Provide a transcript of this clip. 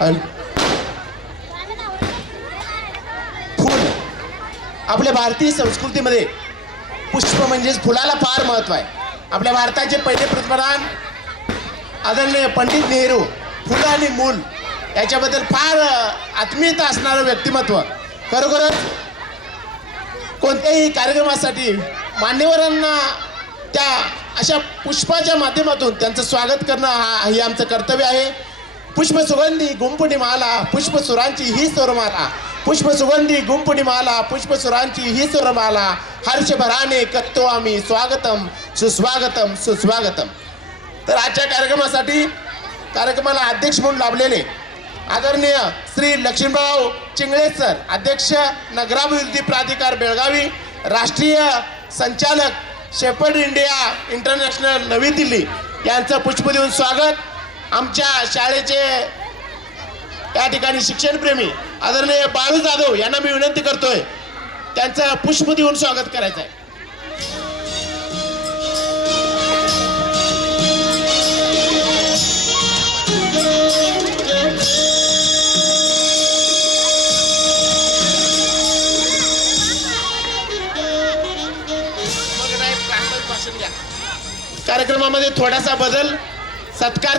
आणि फुल आपल्या भारतीय संस्कृतीमध्ये पुष्प म्हणजेच फुलाला फार महत्व आहे. आपल्या भारताचे पहिले पंतप्रधान आदरणीय पंडित नेहरू फुलं आणि मूल याच्याबद्दल फार आत्मीयता असणारं व्यक्तिमत्व. खरोखरच कोणत्याही कार्यक्रमासाठी मान्यवरांना त्या अशा पुष्पाच्या माध्यमातून त्यांचं स्वागत करणं हे आमचं कर्तव्य आहे. पुष्पसुगंधी गुंपुटी माला पुष्पसुरांची ही स्वरमाला, पुष्पसुगंधी गुंपुटी माला पुष्पसुरांची ही स्वरमाला, हर्षभराने करतो आम्ही स्वागतम सुस्वागतम सुस्वागतम. तर आजच्या कार्यक्रमाला अध्यक्ष म्हणून लाभलेले आदरणीय श्री लक्ष्मीभाऊ चिंगळे सर, अध्यक्ष नगराभिवृद्धी प्राधिकार बेळगावी, राष्ट्रीय संचालक शेपर्ड इंडिया इंटरनॅशनल नवी दिल्ली यांचं पुष्प देऊन स्वागत. आमच्या शाळेचे या ठिकाणी शिक्षणप्रेमी आदरणीय बाळू जाधव यांना मी विनंती करतोय त्यांचं पुष्प देऊन स्वागत करायचं आहे. कार्यक्रमामध्ये थोडासा बदल, सत्कार